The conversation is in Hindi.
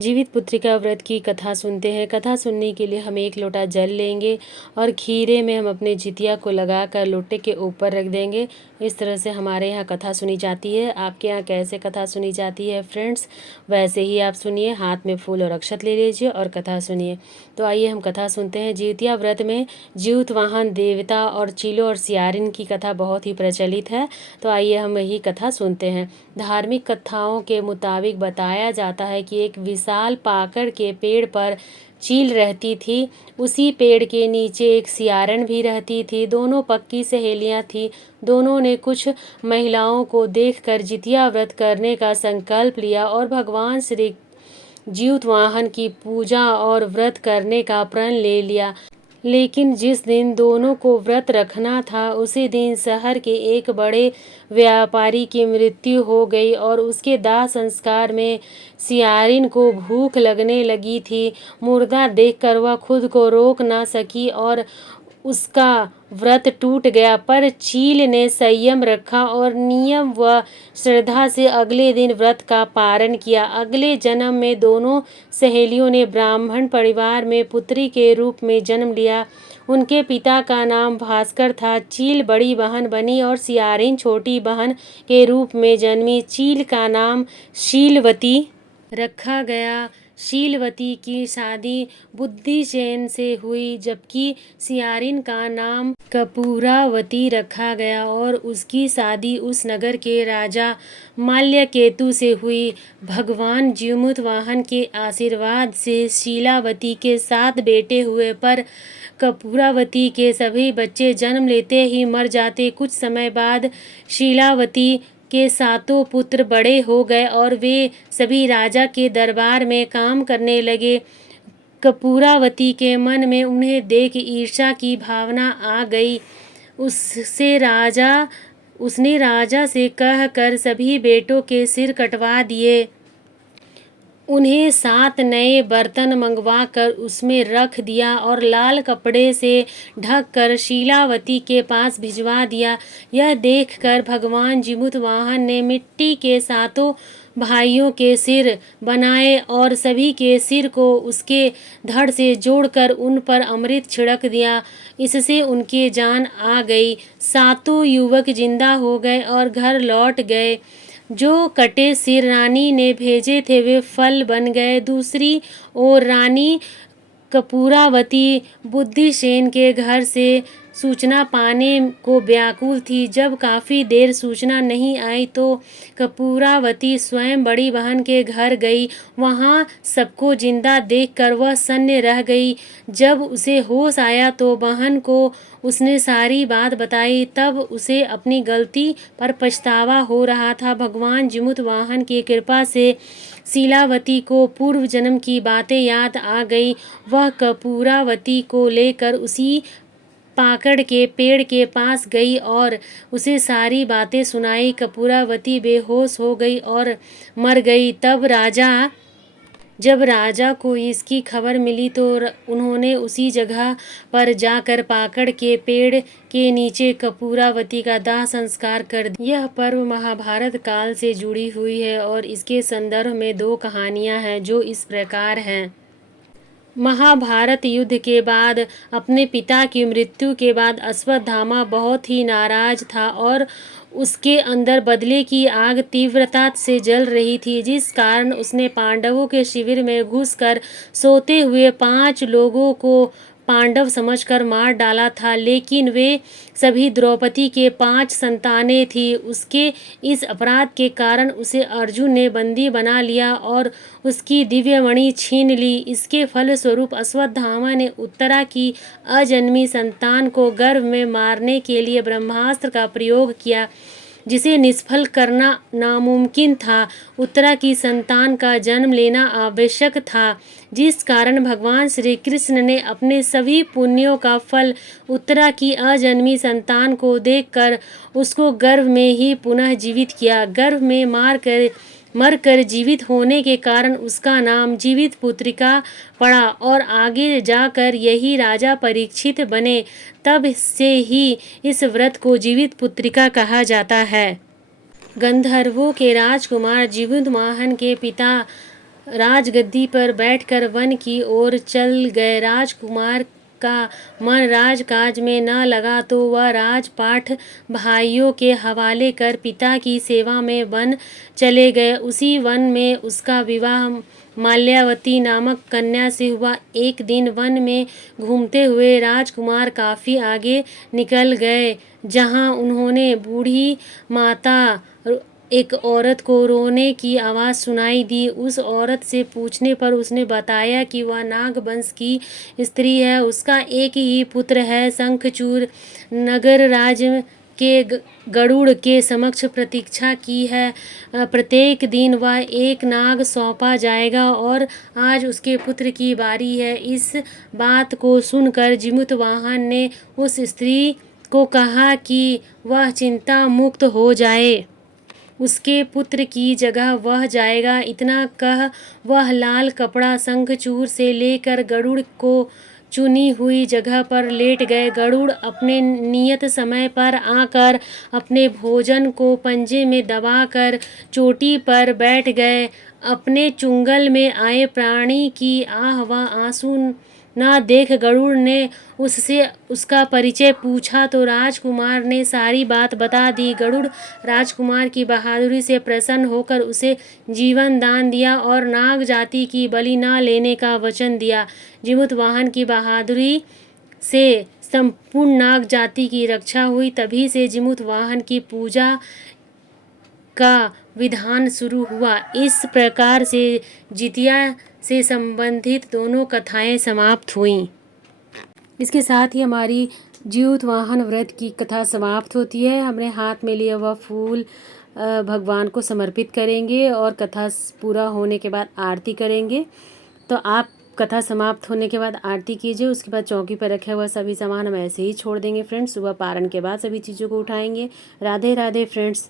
जीवित पुत्रिका व्रत की कथा सुनते हैं। कथा सुनने के लिए हम एक लोटा जल लेंगे और खीरे में हम अपने जितिया को लगाकर लोटे के ऊपर रख देंगे। इस तरह से हमारे यहाँ कथा सुनी जाती है। आपके यहाँ कैसे कथा सुनी जाती है फ्रेंड्स, वैसे ही आप सुनिए। हाथ में फूल और अक्षत ले लीजिए और कथा सुनिए। तो आइए हम कथा सुनते हैं। जितिया व्रत में जीवतवाहन देवता और चीलो और सियारिन की कथा बहुत ही प्रचलित है। तो आइए हम यही कथा सुनते हैं। धार्मिक कथाओं के मुताबिक बताया जाता है कि एक विशाल पाकड़ के पेड़ पर चील रहती थी। उसी पेड़ के नीचे एक सियारन भी रहती थी। दोनों पक्की सहेलियां थी। दोनों ने कुछ महिलाओं को देखकर जितिया व्रत करने का संकल्प लिया और भगवान श्री जीवतवाहन की पूजा और व्रत करने का प्रण ले लिया। लेकिन जिस दिन दोनों को व्रत रखना था उसी दिन शहर के एक बड़े व्यापारी की मृत्यु हो गई और उसके दाह संस्कार में सियारिन को भूख लगने लगी थी। मुर्दा देखकर वह खुद को रोक ना सकी और उसका व्रत टूट गया। पर चील ने संयम रखा और नियम व श्रद्धा से अगले दिन व्रत का पारण किया। अगले जन्म में दोनों सहेलियों ने ब्राह्मण परिवार में पुत्री के रूप में जन्म लिया। उनके पिता का नाम भास्कर था। चील बड़ी बहन बनी और सियारिन छोटी बहन के रूप में जन्मी। चील का नाम शीलवती रखा गया। शीलवती की शादी बुद्धिसेन से हुई, जबकि सियारिन का नाम कपूरावती रखा गया और उसकी शादी उस नगर के राजा माल्यकेतु से हुई। भगवान जीमूतवाहन के आशीर्वाद से शीलावती के 7 बेटे हुए, पर कपूरावती के सभी बच्चे जन्म लेते ही मर जाते। कुछ समय बाद शीलावती के 7 पुत्र बड़े हो गए और वे सभी राजा के दरबार में काम करने लगे। कपूरावती के मन में उन्हें देख ईर्ष्या की भावना आ गई। उसने राजा से कहकर सभी बेटों के सिर कटवा दिए। उन्हें 7 नए बर्तन मंगवा कर उसमें रख दिया और लाल कपड़े से ढककर शीलावती के पास भिजवा दिया। यह देखकर भगवान जीमूतवाहन ने मिट्टी के 7 भाइयों के सिर बनाए और सभी के सिर को उसके धड़ से जोड़कर उन पर अमृत छिड़क दिया। इससे उनकी जान आ गई। 7 युवक जिंदा हो गए और घर लौट गए। जो कटे सिर रानी ने भेजे थे वे फल बन गए। दूसरी ओर रानी कपूरावती बुद्धिसेन के घर से सूचना पाने को व्याकुल थी। जब काफ़ी देर सूचना नहीं आई तो कपूरावती स्वयं बड़ी बहन के घर गई। वहाँ सबको जिंदा देखकर वह सन्न रह गई। जब उसे होश आया तो बहन को उसने सारी बात बताई। तब उसे अपनी गलती पर पछतावा हो रहा था। भगवान जीमूतवाहन की कृपा से शीलावती को पूर्व जन्म की बातें याद आ गई। वह कपूरावती को लेकर उसी पाकड़ के पेड़ के पास गई और उसे सारी बातें सुनाई। कपूरावती बेहोश हो गई और मर गई। जब राजा को इसकी खबर मिली तो उन्होंने उसी जगह पर जाकर पाकड़ के पेड़ के नीचे कपूरावती का दाह संस्कार कर दिया। यह पर्व महाभारत काल से जुड़ी हुई है और इसके संदर्भ में 2 कहानियां हैं जो इस प्रकार हैं। महाभारत युद्ध के बाद अपने पिता की मृत्यु के बाद अश्वत्थामा बहुत ही नाराज था और उसके अंदर बदले की आग तीव्रता से जल रही थी, जिस कारण उसने पांडवों के शिविर में घुसकर सोते हुए 5 लोगों को पांडव समझकर मार डाला था। लेकिन वे सभी द्रौपदी के 5 संतानें थी। उसके इस अपराध के कारण उसे अर्जुन ने बंदी बना लिया और उसकी दिव्यमणि छीन ली। इसके फलस्वरूप अश्वत्थामा ने उत्तरा की अजन्मी संतान को गर्भ में मारने के लिए ब्रह्मास्त्र का प्रयोग किया, जिसे निष्फल करना नामुमकिन था। उत्तरा की संतान का जन्म लेना आवश्यक था, जिस कारण भगवान श्री कृष्ण ने अपने सभी पुण्यों का फल उत्तरा की अजन्मी संतान को देकर उसको गर्भ में ही पुनः जीवित किया। गर्भ में मरकर जीवित होने के कारण उसका नाम जीवित पुत्रिका पड़ा और आगे जाकर यही राजा परीक्षित बने। तब से ही इस व्रत को जीवित पुत्रिका कहा जाता है। गंधर्वों के राजकुमार जीमूतवाहन के पिता राजगद्दी पर बैठकर वन की ओर चल गए। राजकुमार का मन राजकाज में न लगा तो वह राजपाट भाइयों के हवाले कर पिता की सेवा में वन चले गए। उसी वन में उसका विवाह माल्यावती नामक कन्या से हुआ। एक दिन वन में घूमते हुए राजकुमार काफ़ी आगे निकल गए, जहाँ उन्होंने बूढ़ी माता एक औरत को रोने की आवाज़ सुनाई दी। उस औरत से पूछने पर उसने बताया कि वह नाग वंश की स्त्री है। उसका एक ही पुत्र है, शंखचूड़। नगर राज्य के गरुड़ के समक्ष प्रतीक्षा की है। प्रत्येक दिन वह एक नाग सौंपा जाएगा और आज उसके पुत्र की बारी है। इस बात को सुनकर जिमुतवाहन ने उस स्त्री को कहा कि वह चिंता मुक्त हो जाए, उसके पुत्र की जगह वह जाएगा। इतना कह वह लाल कपड़ा शंखचूड़ से लेकर गरुड़ को चुनी हुई जगह पर लेट गए। गरुड़ अपने नियत समय पर आकर अपने भोजन को पंजे में दबाकर चोटी पर बैठ गए। अपने चुंगल में आए प्राणी की आह व आंसू न देख गरुड़ ने उससे उसका परिचय पूछा तो राजकुमार ने सारी बात बता दी। गरुड़ राजकुमार की बहादुरी से प्रसन्न होकर उसे जीवन दान दिया और नाग जाति की बलि न लेने का वचन दिया। जिमुतवाहन की बहादुरी से संपूर्ण नाग जाति की रक्षा हुई। तभी से जिमुतवाहन की पूजा का विधान शुरू हुआ। इस प्रकार से जितिया से संबंधित दोनों कथाएं समाप्त हुईं। इसके साथ ही हमारी जिमुतवाहन व्रत की कथा समाप्त होती है। हमने हाथ में लिया हुआ फूल भगवान को समर्पित करेंगे और कथा पूरा होने के बाद आरती करेंगे। तो आप कथा समाप्त होने के बाद आरती कीजिए। उसके बाद चौकी पर रखे हुआ सभी सामान हम ऐसे ही छोड़ देंगे फ्रेंड्स। सुबह पारण के बाद सभी चीज़ों को उठाएंगे। राधे राधे फ्रेंड्स।